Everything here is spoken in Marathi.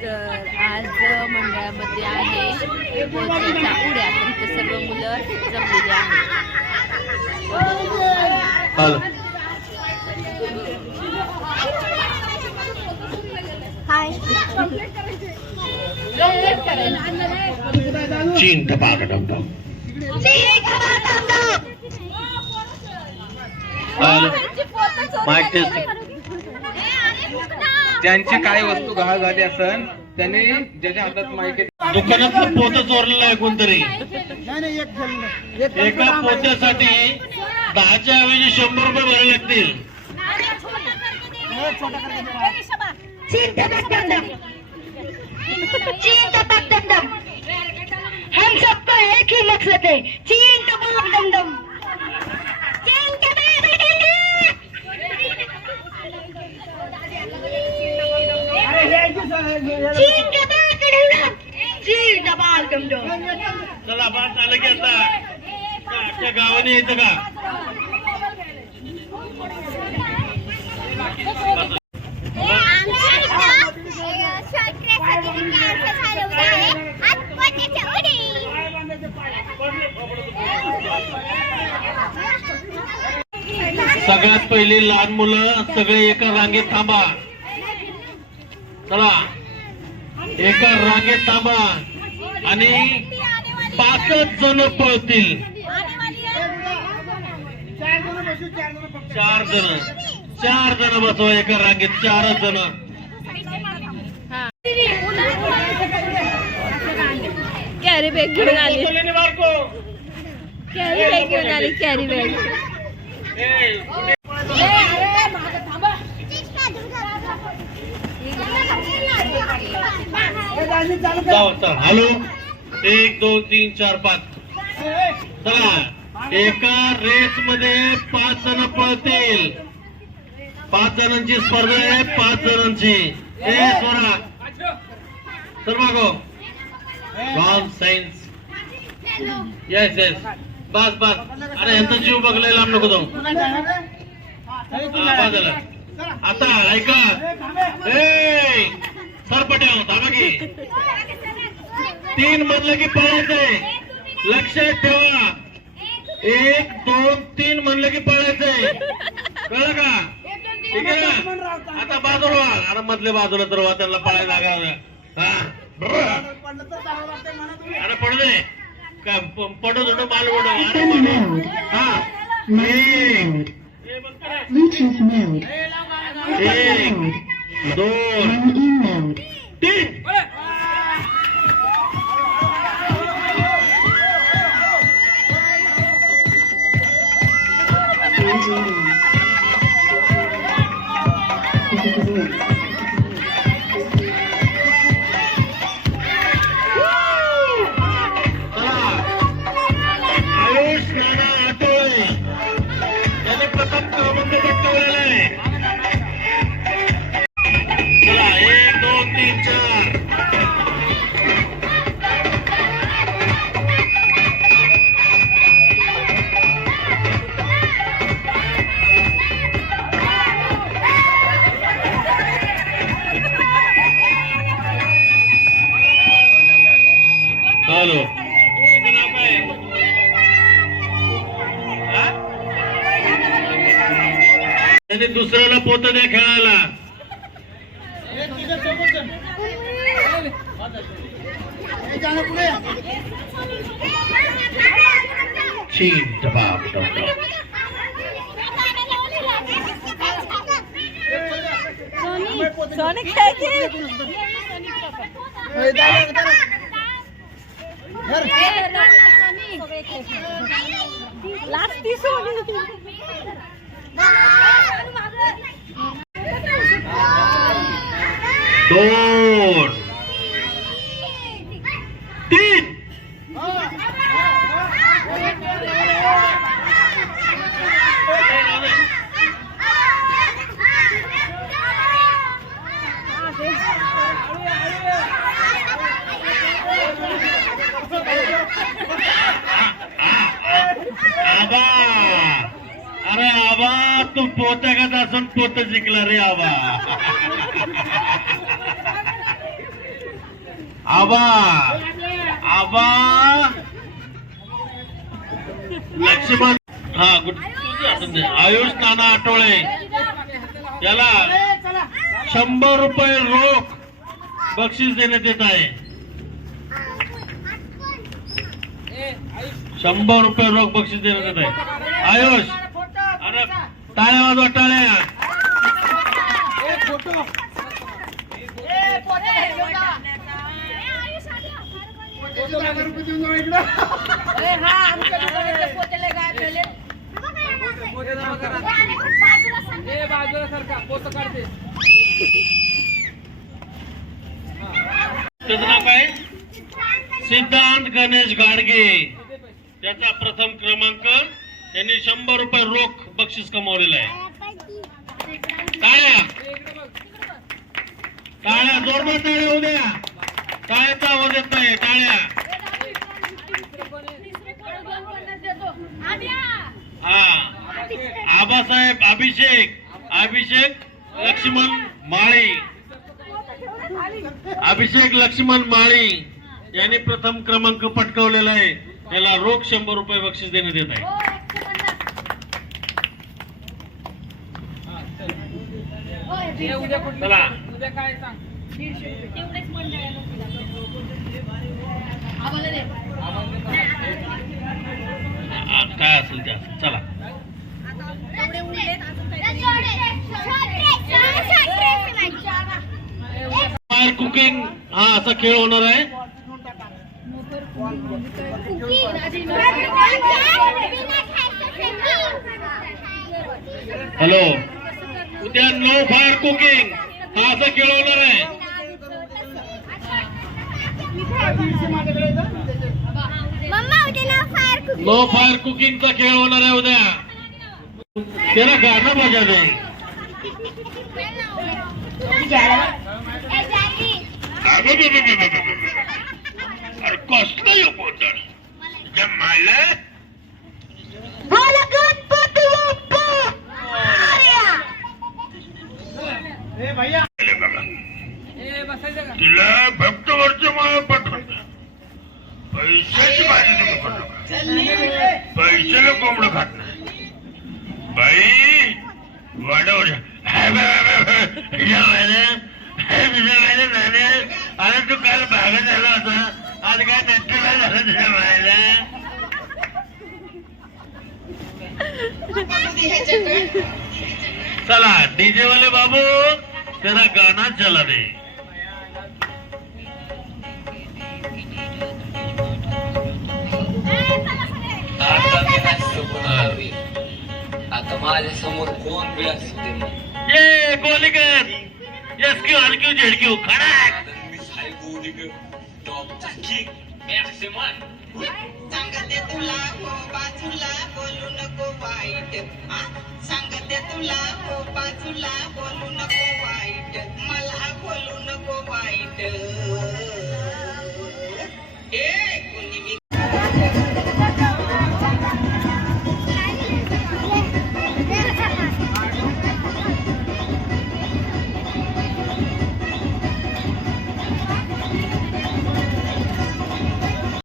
तर आज मंडळामध्ये आहे. पोचेच्या उड्या तर इथे सर्व मुलं जमलेली आहेत. हाय चीन डमडम माईक ज्यांची काय वस्तू गहाळ झाली असन त्यांनी ज्याच्या हातात माईक आहे. दुकानातलं पोतं चोरलेलं आहे कोणतरी. नाही नाही एक. पोत्यासाठी दहाच्या ऐवजी शंभर रुपये भरावे लागतील. हम सबका एक ही मकसद है चीन टपक दम दम चीन टपक दम अरे हे ऐकूच आहे, हे- हे- चीन टपक दम दम चीन टपक दम दम हे- हे- हे- चला बास झालं की आता गावाने येतं का सगळ्यात पहिली लहान मुलं सगळे एका रांगेत थांबा. चला. एका रांगेत थांबा. आणि पाचच जण पळतील. चार जण. चार जण बसवा एका रांगेत. चारच जण. कॅरी बॅग घेऊन आली. कॅरी बॅग घेऊन आली कॅरी बॅग हे दाजी चालू कर. जाऊ चल हॅलो? एक दोन तीन चार पाच. चला. एका रेस मध्ये पाच जण पळतील. पाच जणांची स्पर्धा आहे पाच जणांची. ए सोरा. सर मागो. रॉंग सायन्स येस येस बस बस. अरे यांचा जीव बघलाय लांब नको जाऊ. आता ऐका. ए सरपट्या थांबा की. तीन मधलं की पळायचंय लक्षात ठेवा. एक दोन तीन म्हणलं की पळायचंय कळलं का? ठीक आहे ना? आता बाजूला व्हा. अरे मधल्या बाजूला तर व्हा त्यांना पळायला लागावं हा. अरे पडू दे. पडू दे बाल उडव. अरे पडू हा? एक दोन. तीन हॅलो? त्यांनी दुसऱ्याला पोत द्या खेळायला. सोनी खेळ की हे, दादा, दादा. धर. लागती सोनी दोन. पोत्यागत असून पोत जिंकला रे आबा. आबा आबा. लक्ष्मण. हा गुड. आयुष नाना आठवळे याला शंभर रुपये रोख बक्षीस देण्यात येत आहे. शंभर रुपये रोख बक्षीस देण्यात येत आहे. आयुष. टाळ्या वाजवा टाळ्या. त्याचं नाव काय सिद्धांत गणेश गाडगे. त्याचा प्रथम क्रमांक त्यांनी शंभर रुपये रोख बक्षीस कमावलेलं आहे. टाळ्या टाळ्या जोरदार टाळ्या उद्या. टाळ्याचा आवाज येत नाही टाळ्या हा. आबासाहेब अभिषेक अभिषेक लक्ष्मण माळी. अभिषेक लक्ष्मण माळी यांनी प्रथम क्रमांक पटकवलेला आहे. त्याला रोख शंभर रुपये बक्षीस देण्यात येत आहे. चला. आ, काय असेल ते असेल. चला. फायर कुकिंग हा असा खेळ होणार आहे. हॅलो उद्या नो फायर कुकिंग हा असा खेळ होणार आहे नो फायर कुकिंगचा खेळ होणार आहे उद्या. त्याला गाणं नाही अरे कसलं यो गोंधळ जमायला बोला गणपती बाप्पा. तुला फक्त वरच मला पटवत पैशाची माझी तुम्ही करू नका. पैशाला कोंबडं खात नाही. बाई वाढव अरे तू काल भाग झाला होता. आज काय नक्कीला झालं तुझ्या मायला चला डीजे वाले बाबू. तेरा गाना चला दे आता माझ्यासमोर कोण बी असू दे मग. ये Golikar S Q R Q Z Q खडाक टॉपचा मॅक्सिमम. सांगते तुला हो बाजूला बोलू नको वाईट सांगते तुला हो बाजूला बोलू नको बा मला बोलू नको वाईट.